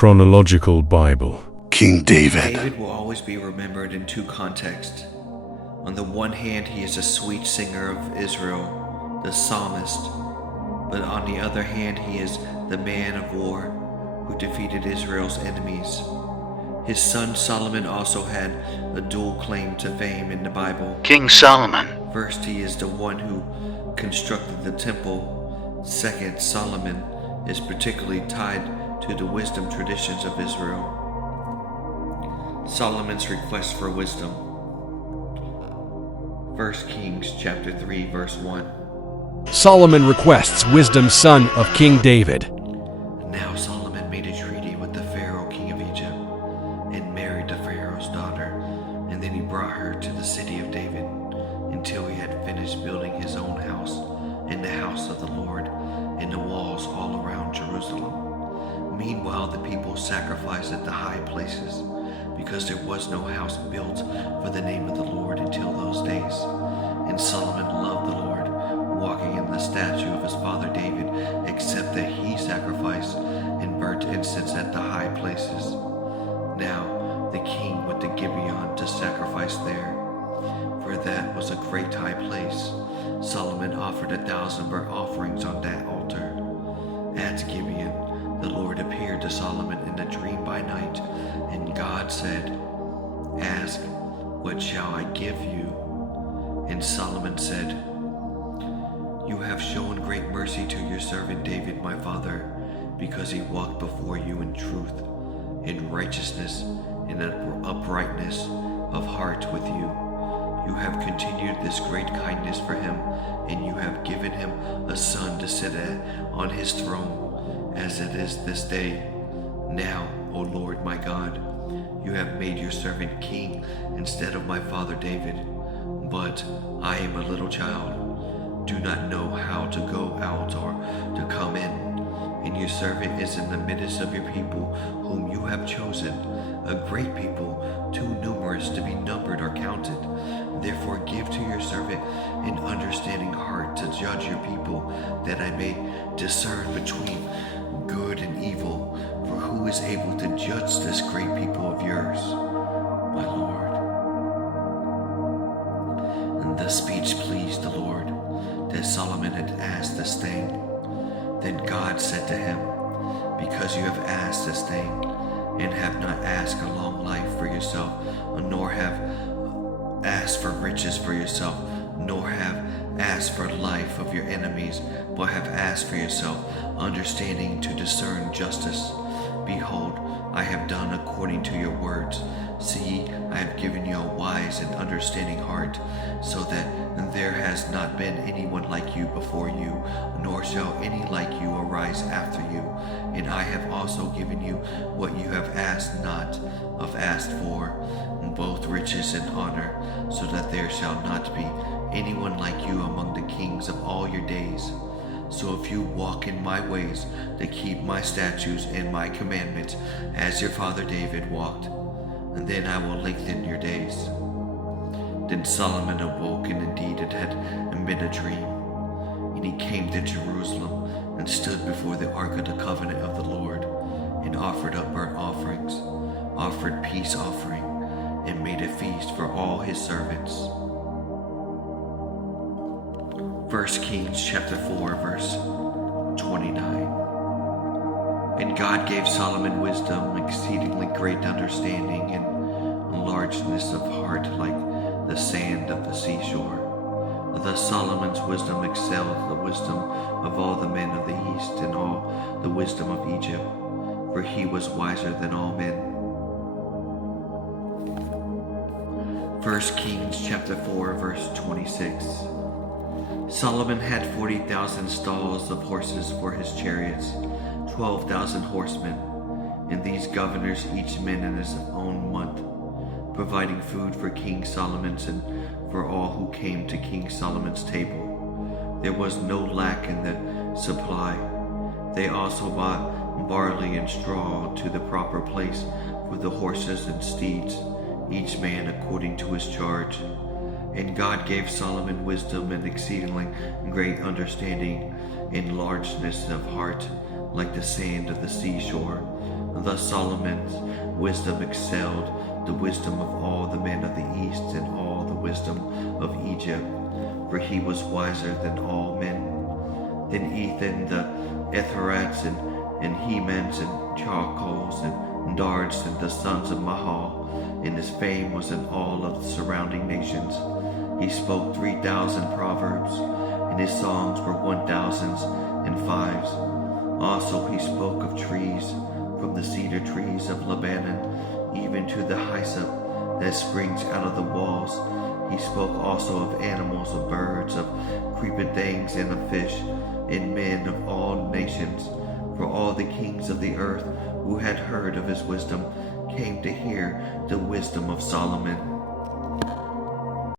Chronological Bible. King David. David will always be remembered in two contexts. On the one hand, he is a sweet singer of Israel, the psalmist. But on the other hand, he is the man of war who defeated Israel's enemies. His son Solomon also had a dual claim to fame in the Bible. King Solomon. First, he is the one who constructed the temple. Second, Solomon is particularly tied to the wisdom traditions of Israel. Solomon's request for wisdom. 1 Kings chapter 3 verse 1. Solomon requests wisdom, son of King David. Now Solomon made a treaty with the Pharaoh king of Egypt and married the Pharaoh's daughter, and then he brought her to the city of David until he had finished building his own house and the house of the Lord and the walls all around Jerusalem. Meanwhile, the people sacrificed at the high places, because there was no house built for the name of the Lord until those days. And Solomon loved the Lord, walking in the statue of his father David, except that he sacrificed and burnt incense at the high places. Now the king went to Gibeon to sacrifice there, for that was a great high place. Solomon offered 1,000 burnt offerings on that altar. At Gibeon, the Lord appeared to Solomon in a dream by night, and God said, "Ask, what shall I give you?" And Solomon said, "You have shown great mercy to your servant David my father, because he walked before you in truth, in righteousness, in uprightness of heart with you. You have continued this great kindness for him, and you have given him a son to sit on his throne, as it is this day. Now, O Lord my God, you have made your servant king instead of my father David. But I am a little child, do not know how to go out or to come in, and your servant is in the midst of your people whom you have chosen, a great people, too numerous to be numbered or counted. Therefore give to your servant an understanding heart to judge your people, that I may discern between good and evil. For who is able to judge this great people of yours, my Lord?" And the speech pleased the Lord, that Solomon had asked this thing. Then God said to him, "Because you have asked this thing, and have not asked a long life for yourself, nor have asked for riches for yourself, nor have asked for life of your enemies, but have asked for yourself understanding to discern justice. Behold, I have done according to your words. See, I have given you a wise and understanding heart, so that there has not been anyone like you before you, nor shall any like you arise after you. And I have also given you what you have asked not of asked for, both riches and honor, so that there shall not be anyone like you among the kings of all your days. So if you walk in my ways to keep my statutes and my commandments, as your father David walked, then I will lengthen your days." Then Solomon awoke, and indeed it had been a dream. And he came to Jerusalem and stood before the ark of the covenant of the Lord, and offered up burnt offerings, offered peace offering, and made a feast for all his servants. 1 Kings chapter 4 verse 29. And God gave Solomon wisdom, exceedingly great understanding, and largeness of heart like the sand of the seashore. Thus Solomon's wisdom excelled the wisdom of all the men of the east and all the wisdom of Egypt, for he was wiser than all men. 1 Kings chapter 4 verse 26. Solomon had 40,000 stalls of horses for his chariots, 12,000 horsemen, and these governors, each man in his own month, providing food for King Solomon's and for all who came to King Solomon's table. There was no lack in the supply. They also bought barley and straw to the proper place for the horses and steeds, each man according to his charge. And God gave Solomon wisdom and exceedingly great understanding and largeness of heart like the sand of the seashore. Thus Solomon's wisdom excelled the wisdom of all the men of the east and all the wisdom of Egypt, for he was wiser than all men. Then Ethan the Etherats and Hemans and Charcoals and Dards and the sons of Mahal, and his fame was in all of the surrounding nations. He spoke 3,000 proverbs, and his songs were 1,005. Also he spoke of trees, from the cedar trees of Lebanon, even to the hyssop that springs out of the walls. He spoke also of animals, of birds, of creeping things, and of fish, and men of all nations. For all the kings of the earth who had heard of his wisdom came to hear the wisdom of Solomon.